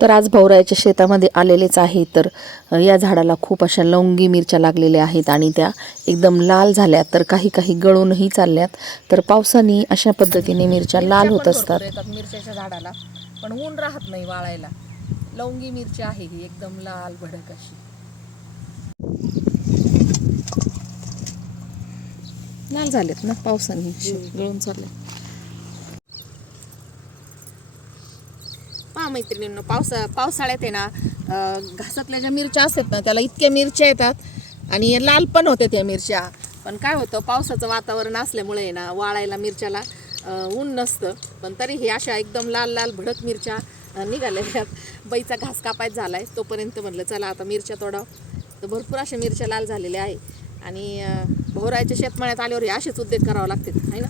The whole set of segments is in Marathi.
तर आज भोवराच्या शेतामध्ये आलेलेच आहे. तर या झाडाला खूप अशा लवंगी मिरच्या लागलेल्या आहेत आणि त्या एकदम लाल झाल्यात, तर काही काही गळूनही चालल्यात. तर पावसाने अशा पद्धतीने मिरच्या लाल होत असतात. मिरच्याच्या झाडाला पण ऊन राहत नाही वाळायला. लवंगी मिरची आहे ही एकदम लाल भडक अशी. लाल झालेत ना पावसाने, गळून चालले. पहा मैत्रिणींनो, पावसाळ्यात आहे ना, घासातल्या ज्या मिरच्या असतात ना त्याला इतक्या मिरच्या येतात आणि लाल पण होते त्या मिरच्या. पण काय होतं, पावसाचं वातावरण असल्यामुळे आहे ना वाळायला मिरच्याला ऊन नसतं. पण तरीही अशा एकदम लाल लाल भडक मिरच्या निघालेल्या. बाईचा घास कापायचा झालाय तोपर्यंत म्हटलं चला आता मिरच्या तोडाव. तर भरपूर अशा मिरच्या लाल झालेल्या आहे आणि भोवराच्या शेतमाळ्यात आल्यावर हे असेच उद्योग करावं लागतात आहे ना.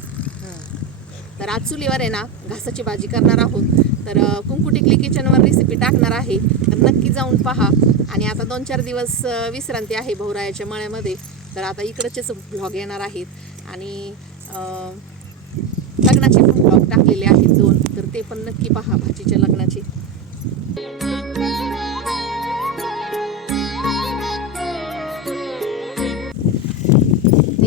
तर आज चुलीवर आहे ना घासाची भाजी करणार आहोत. तर कुंकू टिकली किचनवर रेसिपी टाकणार आहे, तर नक्की जाऊन पहा. आणि आता 2-4 दिवस विश्रांती आहे भोवराच्या मळ्यामध्ये, तर आता इकडचेच व्लॉग येणार आहेत. आणि लग्नाचे पण व्लॉग टाकलेले आहेत 2, तर ते पण नक्की पहा भाजीच्या लग्नाचे.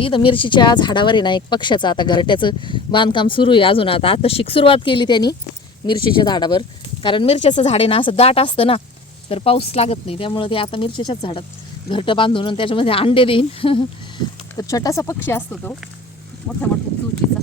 इथं मिरचीच्या झाडावर आहे ना एक पक्ष्याचं आता घरट्याचं बांधकाम सुरू आहे. अजून आता सुरुवात केली त्यांनी मिरचीच्या झाडावर, कारण मिरच्याचं झाड आहे ना असं दाट असतं ना, तर पाऊस लागत नाही, त्यामुळे ते आता मिरच्याच्याच झाडात घरटं बांधून त्याच्यामध्ये अंडे देईन. तर छोटासा पक्षी असतो तो, मोठ्या मोठ्या चुचीचा.